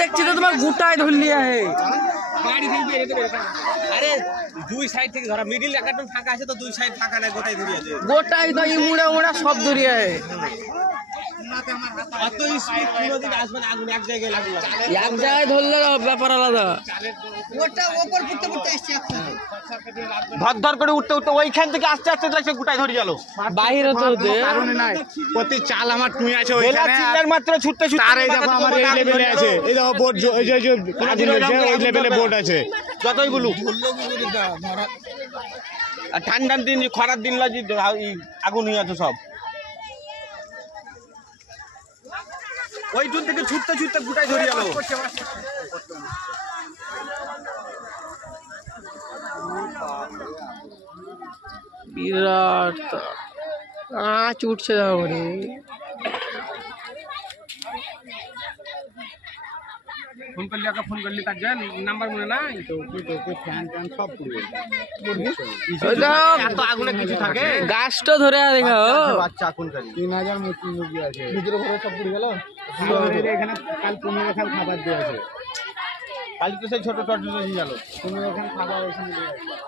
দেখছি তো তোমার গোটায় ধরলি আরে দুই সাইড থেকে ধরা মিডিল একটা ফাঁকা আছে তো দুই সাইড ফাঁকা নাই গোটাই ধরে আছে গোটাই তো মুড়া মুড়া সব ধরিয়া অত স্পিড কোনোদিন আসবে না আগুন এক জায়গায় লাগলো এক জায়গায় ধরলে ব্যাপার আলাদা ওটা ওপর ফুটতে ফুটতে আসছে ধর ধর করে উঠতে উঠতে ওইখান থেকে আস্তে আস্তে লাগছে গোটাই ধরে গেল বাইরে তো কারণে নাই প্রতি চাল আমার টুই আছে ওইখানে চিল্লার মাত্র ছুটতে ছুটতে আর এই দেখো আমার এই লেভেলে আছে এই দেখো বোর্ড এই যে আগুন লেগেছে ওই লেভেলে বোর্ড আছে যতই বলুক আর ঠান্ডার দিন খরার দিন লাগি আগুন হয়ে আছে সব ওই দূর থেকে ছুটতে ছুটতে গোটাই ধরে গেল বিরাট আঁচ উঠছে রে ফোন করলি আগে ফোন করলি তার জন্য নাম্বার মনে নাই তো ফ্যান ট্যান সব পুড়ে এত আগুনে কিছু থাকে গাছটা ধরে দেখা বাচ্চা এখন 3000 মুরগি আছে ভিতরে ঘরে সব পুড়ে গেল এখানে কাল 15 খাল খাবার দেওয়া আছে কাল তো সেই ছোট টট গেল 15 খাল খাবার ওখানে দেওয়া আছে